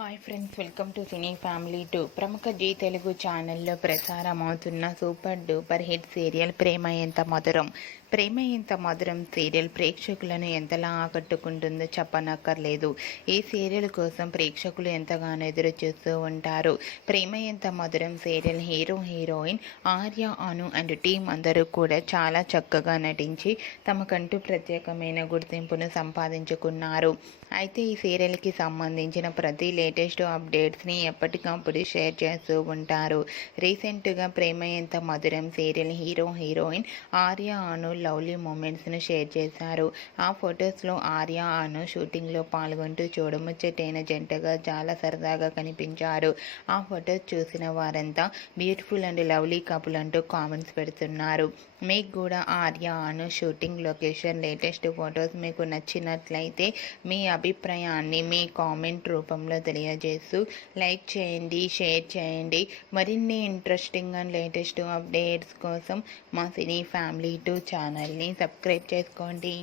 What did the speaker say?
Hi friends, welcome to cine family 2. ప్రముఖ G Telugu ఛానల్లో ప్రసారమవుతున్న super duper hit serial ప్రేమ ఎంత మధురం. ప్రేమ ఎంత మధురం సీరియల్ ప్రేక్షకులను ఎంతలా ఆకట్టుకుంటుందో చెప్పనక్కర్లేదు. ఈ సీరియల్ కోసం ప్రేక్షకులు ఎంతగానో ఎదురు చూస్తూ ఉంటారు. ప్రేమ ఎంత మధురం serial hero heroine Arya, Anu and team అందరూ కూడా చాలా చక్కగా నటించి తమకంటూ ప్రత్యేకమైన గుర్తింపును సంపాదించుకున్నారు. అయితే ఈ సీరియల్కి సంబంధించిన ప్రతి లేటెస్ట్ అప్డేట్స్ని ఎప్పటికప్పుడు షేర్ చేస్తూ ఉంటారు. రీసెంట్గా ప్రేమ ఎంత మధురం సీరియల్ హీరో హీరోయిన్ ఆర్య, అను లవ్లీ మూమెంట్స్ను షేర్ చేశారు. ఆ ఫొటోస్లో ఆర్య, అను షూటింగ్లో పాల్గొంటూ చూడముచ్చటైన జంటగా చాలా సరదాగా కనిపించారు. ఆ ఫొటోస్ చూసిన వారంతా బ్యూటిఫుల్ అండ్ లవ్లీ కపుల్ అంటూ కామెంట్స్ పెడుతున్నారు. మీకు కూడా ఆర్య, అను షూటింగ్ లొకేషన్ లేటెస్ట్ ఫొటోస్ మీకు నచ్చినట్లయితే మీ అభిప్రాయాన్ని మీ కామెంట్ రూపంలో తెలియజేస్తూ లైక్ చేయండి, షేర్ చేయండి. మరిన్ని ఇంట్రెస్టింగ్ అండ్ లేటెస్ట్ అప్డేట్స్ కోసం మా సినీ ఫ్యామిలీ 2 ఛానల్ని సబ్స్క్రైబ్ చేసుకోండి.